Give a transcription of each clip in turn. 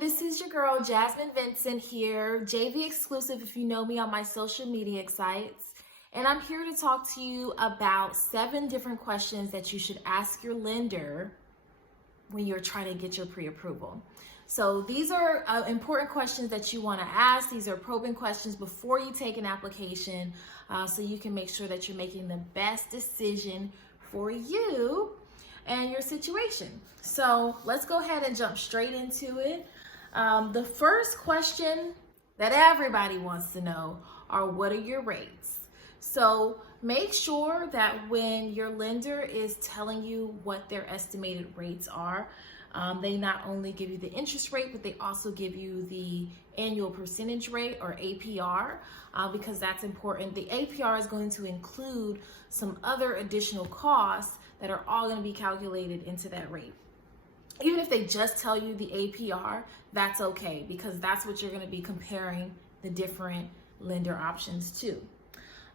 this is your girl Jasmine Vincent here, JV exclusive if you know me on my social media sites. And I'm here to talk to you about 7 different questions that you should ask your lender when you're trying to get your pre-approval. So these are important questions that you want to ask. These are probing questions before you take an application, so you can make sure that you're making the best decision for you and your situation. So let's go ahead and jump straight into it. The first question that everybody wants to know are, what are your rates? So make sure that when your lender is telling you what their estimated rates are, they not only give you the interest rate, but they also give you the annual percentage rate, or APR, because that's important. The APR is going to include some other additional costs that are all going to be calculated into that rate. Even if they just tell you the APR, that's okay, because that's what you're going to be comparing the different lender options to.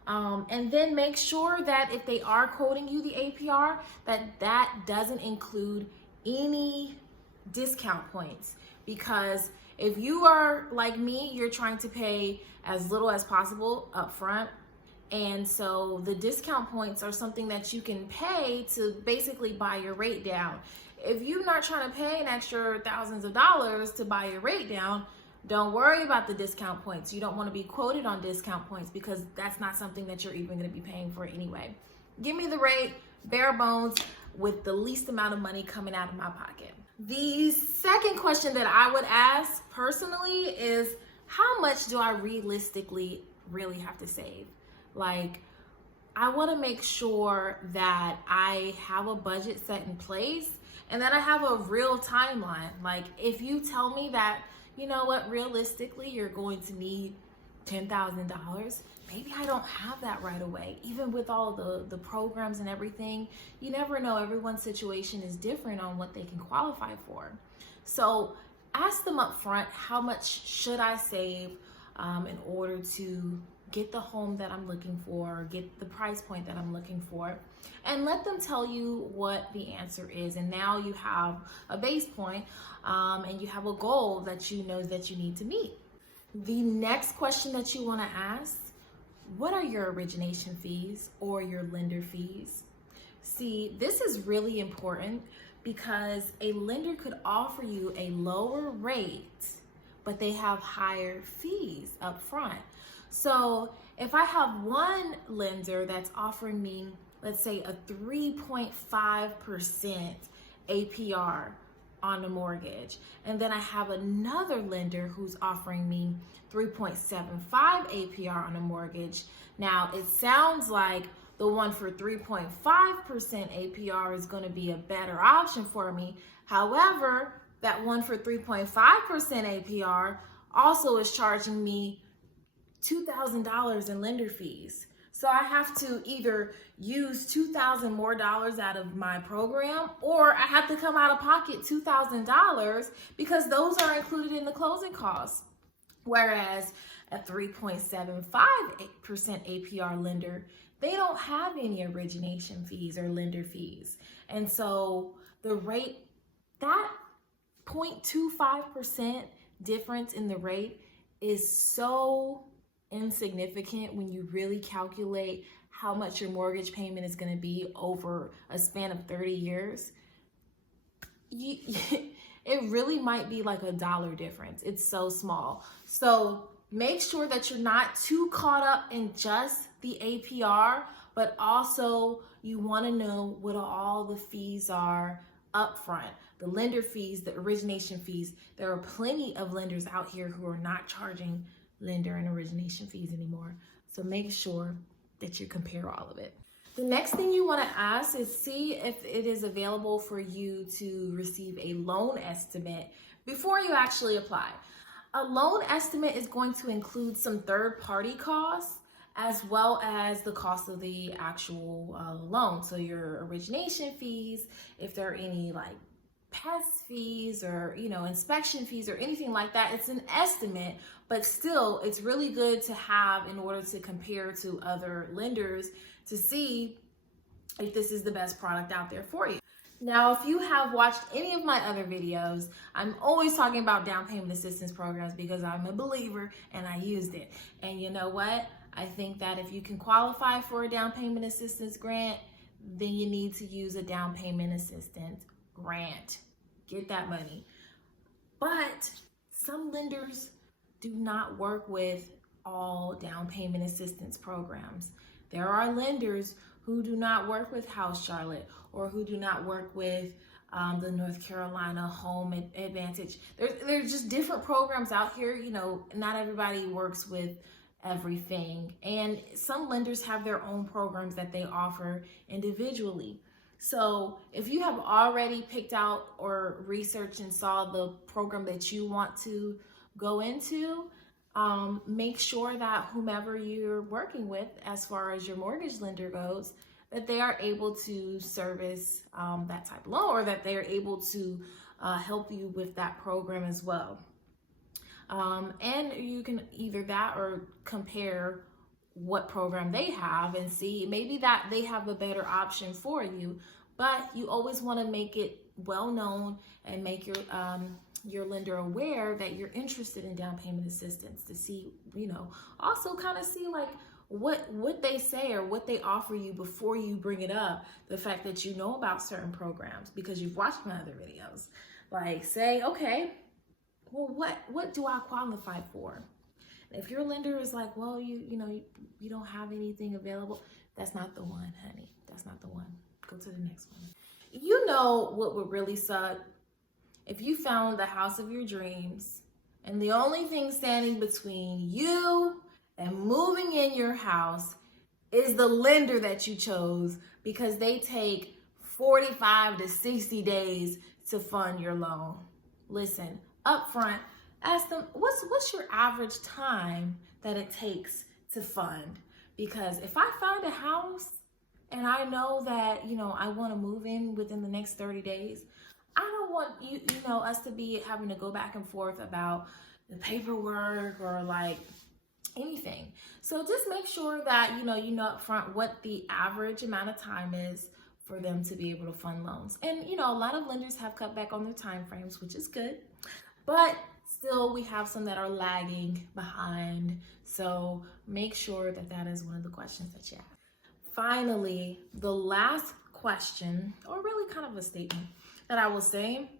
And then make sure that if they are quoting you the APR, that doesn't include any discount points, because if you are like me, you're trying to pay as little as possible up front. And so the discount points are something that you can pay to basically buy your rate down. If you're not trying to pay an extra thousands of dollars to buy your rate down, don't worry about the discount points. You don't want to be quoted on discount points, because that's not something that you're even going to be paying for anyway. Give me the rate, bare bones, with the least amount of money coming out of my pocket. The second question that I would ask personally is, how much do I realistically really have to save? Like, I want to make sure that I have a budget set in place and that I have a real timeline. Like, if you tell me that, you know what, realistically, you're going to need $10,000, maybe I don't have that right away. Even with all the programs and everything, you never know. Everyone's situation is different on what they can qualify for. So ask them up front, how much should I save in order to get the home that I'm looking for, get the price point that I'm looking for, and let them tell you what the answer is. And now you have a base point, and you have a goal that you know that you need to meet. The next question that you want to ask, what are your origination fees or your lender fees? See, this is really important, because a lender could offer you a lower rate, but they have higher fees up front. So if I have one lender that's offering me, let's say, a 3.5% APR on a mortgage, and then I have another lender who's offering me 3.75 APR on a mortgage, now it sounds like the one for 3.5% APR is going to be a better option for me. However, that one for 3.5% APR also is charging me $2,000 in lender fees. So I have to either use $2,000 more out of my program, or I have to come out of pocket $2,000, because those are included in the closing costs. Whereas a 3.75% APR lender, they don't have any origination fees or lender fees. And so the rate, that 0.25% difference in the rate is so insignificant when you really calculate how much your mortgage payment is going to be over a span of 30 years. It really might be like $1 difference. It's so small. So make sure that you're not too caught up in just the APR, but also you want to know what all the fees are up front. The lender fees, the origination fees. There are plenty of lenders out here who are not charging lender and origination fees anymore. So make sure that you compare all of it. The next thing you want to ask is, see if it is available for you to receive a loan estimate before you actually apply. A loan estimate is going to include some third-party costs, as well as the cost of the actual loan. So your origination fees, if there are any like pest fees or, inspection fees or anything like that. It's an estimate, but still it's really good to have in order to compare to other lenders to see if this is the best product out there for you. Now, if you have watched any of my other videos, I'm always talking about down payment assistance programs because I'm a believer and I used it. And you know what? I think that if you can qualify for a down payment assistance grant, then you need to use a down payment assistance grant. Get that money. But some lenders do not work with all down payment assistance programs. There are lenders who do not work with House Charlotte or who do not work with the North Carolina Home Advantage. There's just different programs out here. You know, not everybody works with everything. And some lenders have their own programs that they offer individually. So if you have already picked out or researched and saw the program that you want to go into, make sure that whomever you're working with, as far as your mortgage lender goes, that they are able to service that type of loan, or that they are able to help you with that program as well. And you can either that or compare what program they have and see maybe that they have a better option for you. But you always want to make it well known and make your lender aware that you're interested in down payment assistance, to see, you know, also kind of see like what they say or what they offer you before you bring it up. The fact that you know about certain programs because you've watched my other videos. Like, say, okay, well, what do I qualify for? If your lender is like, well, you don't have anything available, that's not the one, honey. That's not the one. Go to the next one. You know what would really suck? If you found the house of your dreams and the only thing standing between you and moving in your house is the lender that you chose, because they take 45 to 60 days to fund your loan. Listen, up front, ask them, what's your average time that it takes to fund? Because if I find a house and I know that, I want to move in within the next 30 days, I don't want us to be having to go back and forth about the paperwork or like anything. So just make sure that, you know up front what the average amount of time is for them to be able to fund loans. And, a lot of lenders have cut back on their time frames, which is good, but still we have some that are lagging behind. So make sure that that is one of the questions that you ask. Finally, the last question, or really kind of a statement that I will say,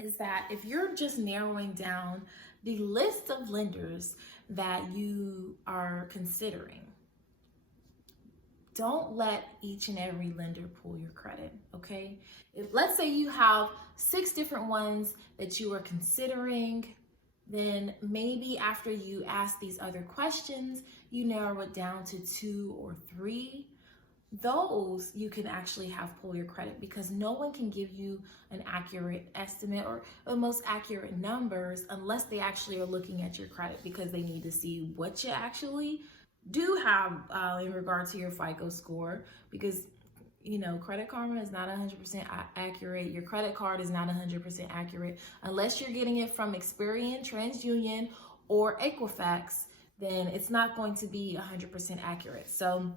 is that if you're just narrowing down the list of lenders that you are considering, don't let each and every lender pull your credit, okay? If, let's say you have 6 different ones that you are considering, then maybe after you ask these other questions, you narrow it down to 2 or 3. Those you can actually have pull your credit, because no one can give you an accurate estimate or the most accurate numbers unless they actually are looking at your credit, because they need to see what you actually do have in regard to your FICO score. Because Credit Karma is not 100% accurate. Your credit card is not 100% accurate unless you're getting it from Experian, TransUnion, or Equifax. Then it's not going to be 100% accurate. So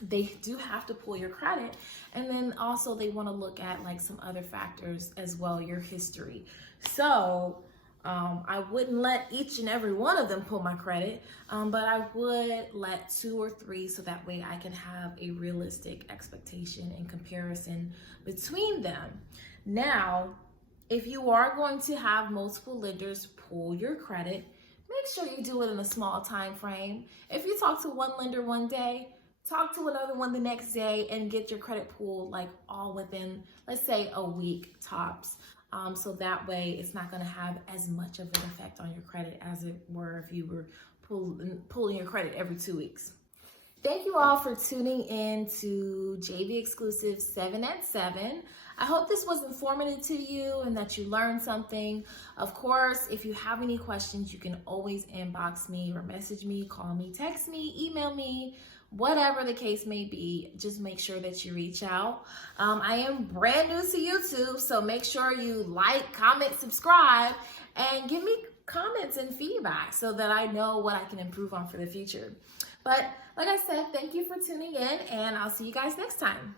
they do have to pull your credit. And then also they want to look at like some other factors as well, your history. So I wouldn't let each and every one of them pull my credit, but I would let 2 or 3, so that way I can have a realistic expectation and comparison between them. Now, if you are going to have multiple lenders pull your credit, make sure you do it in a small time frame. If you talk to one lender one day, talk to another one the next day and get your credit pulled like all within, let's say, a week tops. So that way it's not going to have as much of an effect on your credit as it were if you were pulling your credit every 2 weeks. Thank you all for tuning in to JV Exclusive 7 at 7. I hope this was informative to you and that you learned something. Of course, if you have any questions, you can always inbox me or message me, call me, text me, email me, whatever the case may be. Just make sure that you reach out. I am brand new to YouTube, so make sure you like, comment, subscribe, and give me comments and feedback so that I know what I can improve on for the future. But like I said, thank you for tuning in, and I'll see you guys next time.